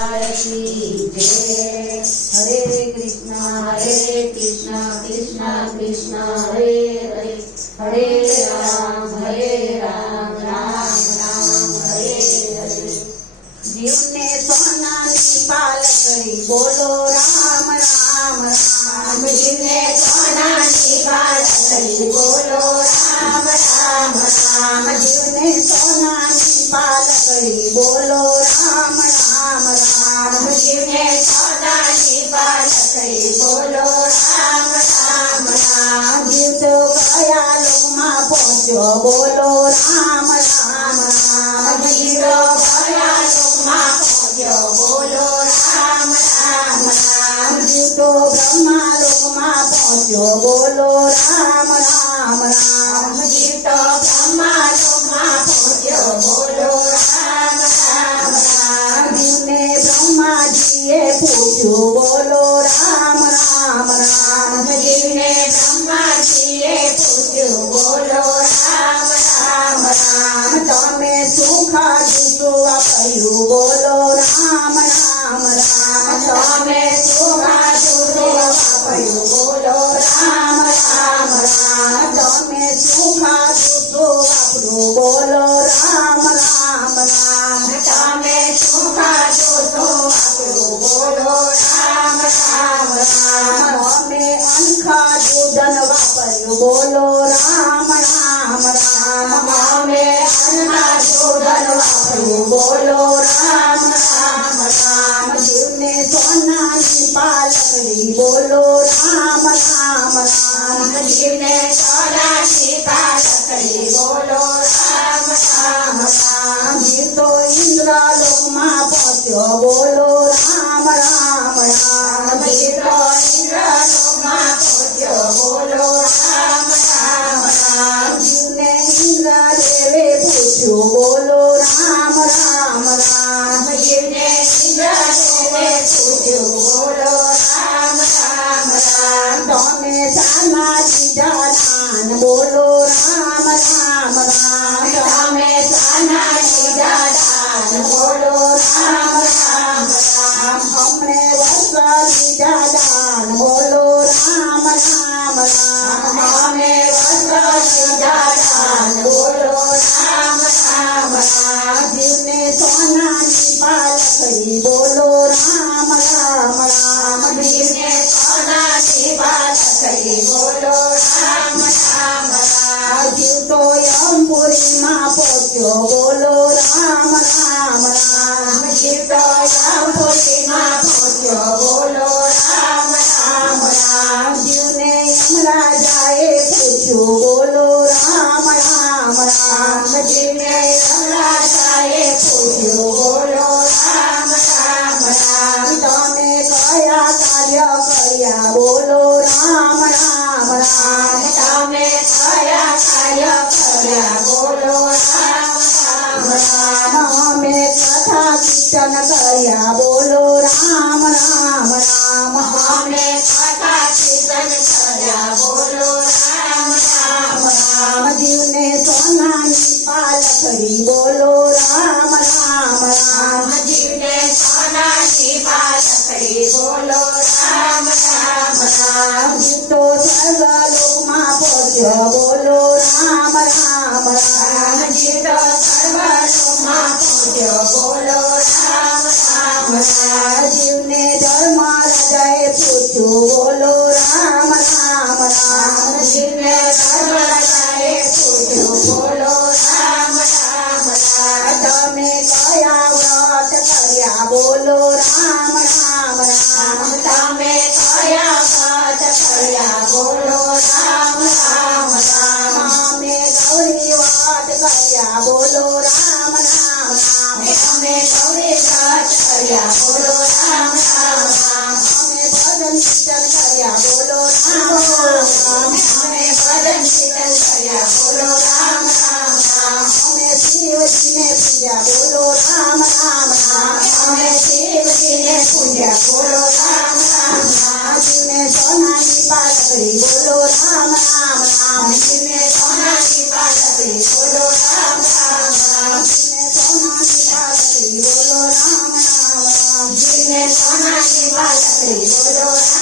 કી જય હરે કૃષ્ણ હરે કૃષ્ણ કૃષ્ણ કૃષ્ણ હરે હરે હરે રામ હરે રામ રામ રામ હરે હરે જીવને સોનાની પાલકડી બોલો રામ રામ રામ જીવને સોનાની પાલકડી બોલો રામ રામ રામ જીવને સોનાની પાલકડી બોલો રામ બોલો રામ રામ રામ તો કયા લોકમાં પહોંચ્યો બોલો રામ રામ રામ તો કયા લોકમાં પહોંચ્યો બોલો રામ રામ રામ તો બ્રહ્મા લોકમાં પહોંચ્યો બોલો રામ રામ રામ તો બ્રહ્મા લોકમાં પહોંચ્યો બોલો રામ રામ રામ જીવને બ્રહ્માજીએ પૂછ્યું, બોલો રામ બ્રહ્માજીએ પૂછ્યું બોલો રામ રામ રામ. તમે સુખ દીધું આપ્યું બોલો રામ રામ બોલો રામ રામ રામ અમે અન્ના વાપર્યું બોલો રામ રામ રામ, જીવને સોનાની પાલકડી બોલો રામ રામ રામ, જીવને સોનાની પાલકડી બોલો રામ રામ રામ, જીવ તો પહોંચ્યો. બોલો રામ રામ પૂછ્યું બોલો રામ રામ રામ પૂછ્યું બોલો રામ રામ રામ તમે સાના દીધા દાન બોલો રામ રામ રામ તમે સાના દીધા દાન બોલો રામ રામ રામ હમણે વસ્ત્ર દીધા દાન બોલો રામ રામ રામ અમે બોલો રામ રામ રામ સીતારામ યમપુરીમાં પહોંચ્યો બોલો રામ રામ રામ જીવને યમરાજાએ પૂછ્યું બોલો રામ રામ રામ જીવને યમરાજાએ પૂછ્યું બોલો રામ રામ રામ તમે કયા કાર્ય કર્યા બોલો રામ રામ રામ તમે કયા કાર્ય કર્યા બોલો રામ રામ રામ અમે કથા કીર્તન કર્યા બોલો રામ રામ રામ અમે કથા કીર્તન કર્યા બોલો રામ રામ રામ જીવને સોનાની પાલકડી બોલો રામ રામ રામ જીવને સોનાની પાલકડી બોલો રામ રામ રામ જીવ તો સર્વલોકમાં પહોંચ્યો બોલો રામ રામ રામ જીવ બોલો રામ રામ રામ જીવને ધર્મ પૂછ્યું બોલો રામ રામ રામ પૂછ્યું બોલો રામ રામ તમે કયા વ્રત કર્યા બોલો રામ ね、川なしバーシャスに労働さ